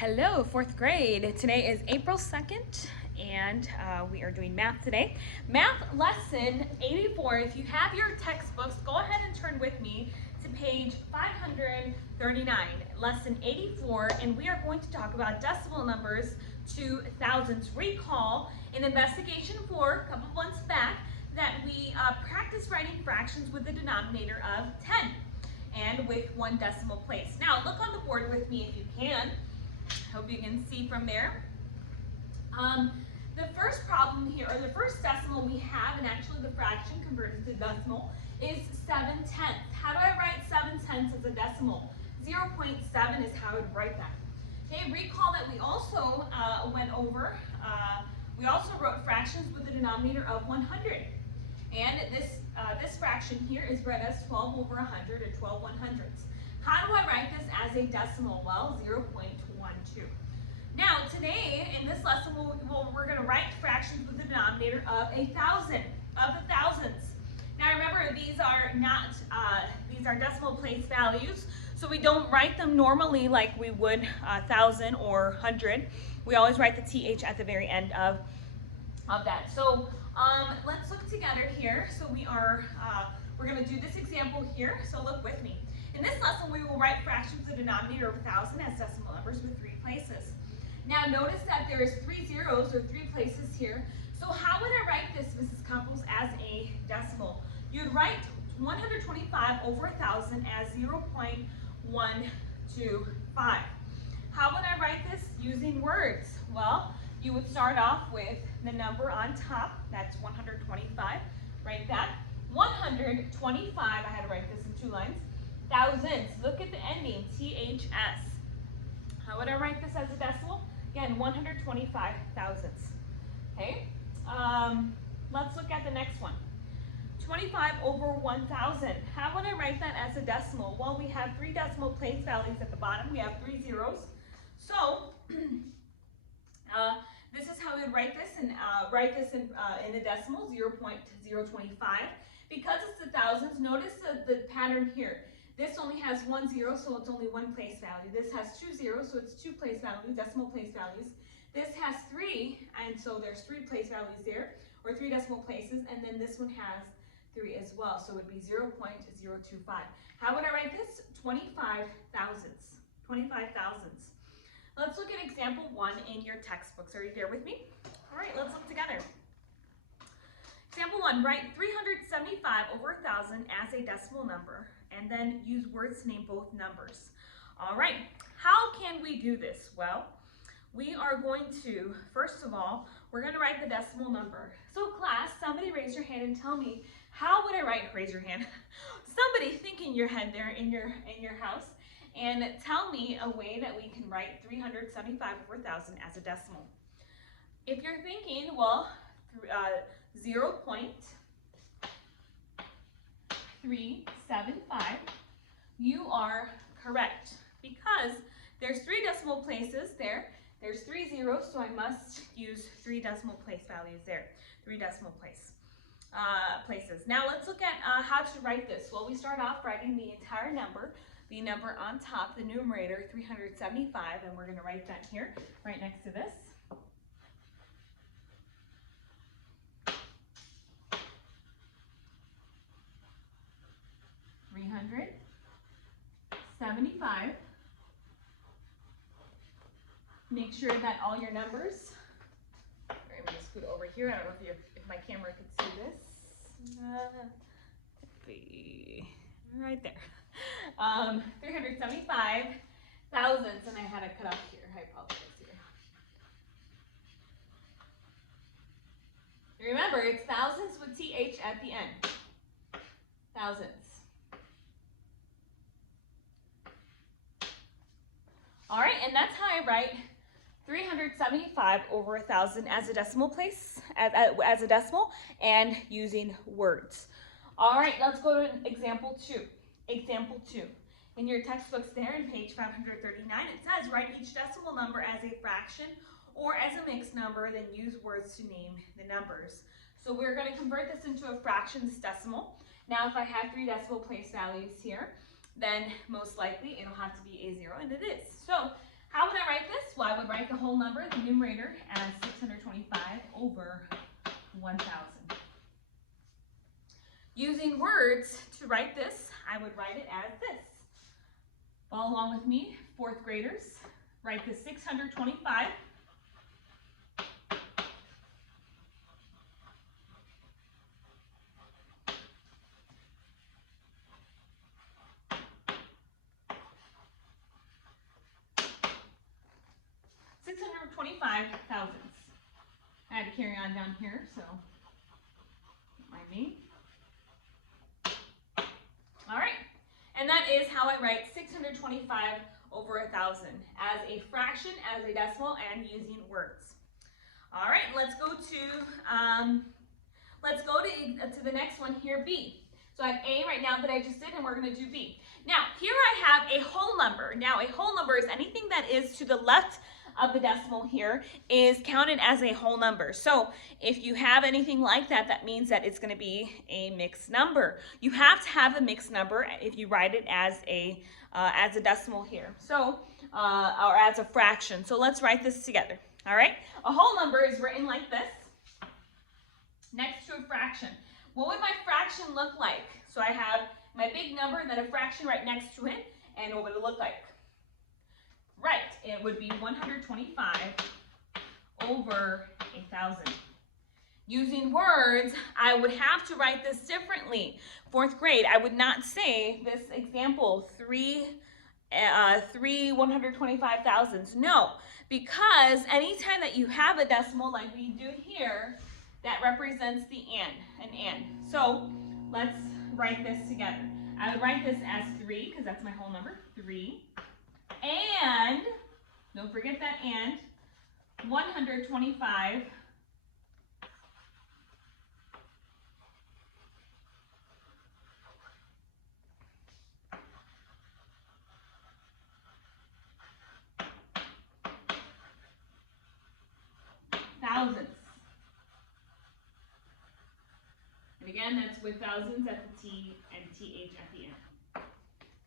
Hello, fourth grade. Today is April 2nd, and we are doing math today. Math lesson 84. If you have your textbooks, go ahead and turn with me to page 539, lesson 84, and we are going to talk about decimal numbers to thousands. Recall an investigation a couple months back that we practiced writing fractions with the denominator of 10 and with one decimal place. Now look on the board with me if you can. Hope you can see from there. The first problem here, or the first decimal we have, and actually the fraction converted to decimal, is 7/10. How do I write 7/10 as a decimal? 0.7 is how I would write that. Okay, recall that we also we also wrote fractions with the denominator of 100. And this fraction here is read as 12 over 100, or 12 100ths. How do I write this as a decimal? Well, 0.12. Now, today, in this lesson, we're going to write fractions with the denominator of 1,000, of the thousands. Now, remember, these are decimal place values, so we don't write them normally like we would 1,000 or 100. We always write the TH at the very end of that. So let's look together here. So we're going to do this example here, so look with me. In this lesson, we will write fractions with a denominator of 1,000 as decimal numbers with 3 places. Now notice that there's 3 zeros, or 3 places here. So how would I write this, Mrs. Campos, as a decimal? You'd write 125 over 1,000 as 0.125. How would I write this using words? Well, you would start off with the number on top, that's 125, write that. 125, I had to write this in 2 lines. Thousands, look at the ending, THS. How would I write this as a decimal? Again, 125 thousandths. Okay, let's look at the next one. 25 over 1,000. How would I write that as a decimal? Well, we have 3 decimal place values at the bottom. We have 3 zeros. So, this is how we would write this, and in a decimal, 0.025. Because it's the thousands, notice the pattern here. This only has 1 0, so it's only 1 place value. This has 2 zeros, so it's 2 place values, decimal place values. This has 3, and so there's 3 place values there, or 3 decimal places, and then this one has 3 as well, so it would be 0.025. How would I write this? 25 thousandths. 25 thousandths. Let's look at example 1 in your textbooks. Are you there with me? All right, let's look together. Example 1, write 375 over 1,000 as a decimal number, and then use words to name both numbers. All right, how can we do this? Well, we are going to, first of all, we're going to write the decimal number. So class, somebody raise your hand and tell me, how would I write, raise your hand, somebody think in your head there in your house, and tell me a way that we can write 375 over 1,000 as a decimal. If you're thinking, well, 0.375, you are correct, because there's 3 decimal places there. There's 3 zeros, so I must use 3 decimal place values there. 3 decimal places. Now let's look at how to write this. Well, we start off writing the entire number, the number on top, the numerator, 375, and we're going to write that here, right next to this. $375. Make sure that all your numbers. I'm going to scoot over here. I don't know if my camera could see this. Right there. 375 thousandths, and I had to cut off here. I apologize here. Remember, it's thousands with TH at the end. Thousands. All right, and that's how I write 375 over 1,000 as a decimal place, as a decimal, and using words. All right, let's go to example 2. Example 2. In your textbooks there, in page 539, it says, write each decimal number as a fraction or as a mixed number, then use words to name the numbers. So we're going to convert this into a fraction, this decimal. Now, if I have 3 decimal place values here, then most likely it'll have to be a 0, and it is. So how would I write this? write the whole number, the numerator, as 625 over 1,000. Using words to write this, I would write it as this. Follow along with me, fourth graders. Write the 625 thousandths. I had to carry on down here, so don't mind me. All right, and that is how I write 625 over 1,000 as a fraction, as a decimal, and using words. All right, let's go to the next one here, B. So I have A right now that I just did, and we're going to do B. Now, here I have a whole number. Now, a whole number is anything that is to the left of the decimal here is counted as a whole number. So if you have anything like that, that means that it's going to be a mixed number. You have to have a mixed number if you write it as a decimal here. So or as a fraction. So let's write this together. All right. A whole number is written like this next to a fraction. What would my fraction look like? So I have my big number and then a fraction right next to it. And what would it look like? Right, it would be 125 over 1,000. Using words, I would have to write this differently. Fourth grade, I would not say this example, three 125,000s. No, because anytime that you have a decimal like we do here, that represents the an and. So let's write this together. I would write this as 3, because that's my whole number, 3. And, don't forget that and, 125 thousandths. And again, that's with thousands at the T and TH at the end.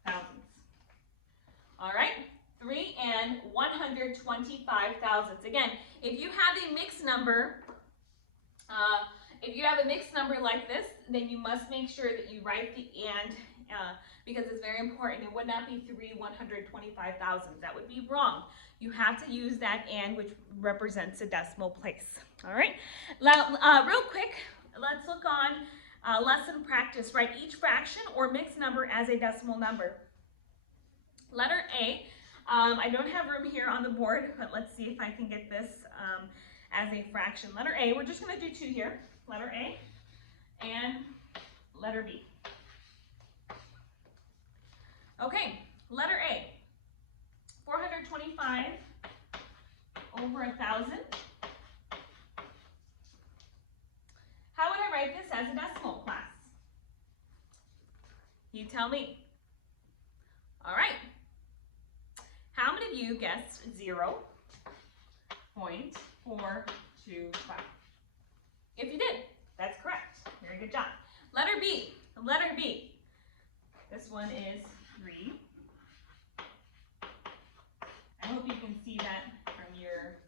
Thousands. All right, 3 and 125 thousandths. Again, if you have a mixed number, like this, then you must make sure that you write the and, because it's very important. It would not be 3 125 thousandths. That would be wrong. You have to use that and, which represents a decimal place. All right, now real quick, let's look on lesson practice. Write each fraction or mixed number as a decimal number. Letter A, I don't have room here on the board, but let's see if I can get this as a fraction. Letter A, we're just going to do 2 here. Letter A and letter B. Okay, letter A, 425 over 1,000. How would I write this as a decimal, class? You tell me. All right. How many of you guessed 0.425? If you did, that's correct. Very good job. Letter B. Letter B. This one is 3. I hope you can see that from your,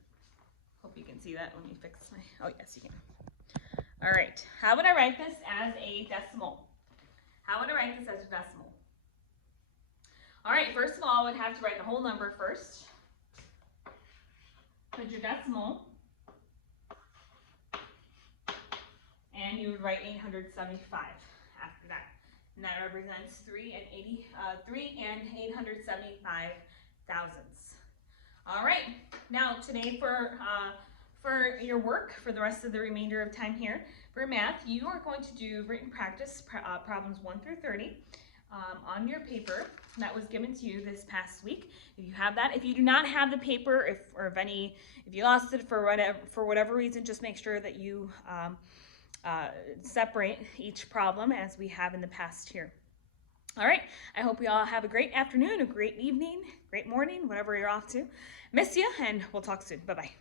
hope you can see that when you fix my, oh yes, you can. All right. How would I write this as a decimal? How would I write this as a decimal? All right, first of all, I would have to write the whole number first. Put your decimal. And you would write 875 after that. And that represents 3 and 875 thousandths. All right, now today for your work, for the rest of the remainder of time here, for math, you are going to do written practice problems 1 through 30. On your paper that was given to you this past week. If you have that, if you do not have the paper, if you lost it for whatever reason, just make sure that you separate each problem as we have in the past here. All right, I hope you all have a great afternoon, a great evening, great morning, whatever you're off to. Miss you, and we'll talk soon. Bye-bye.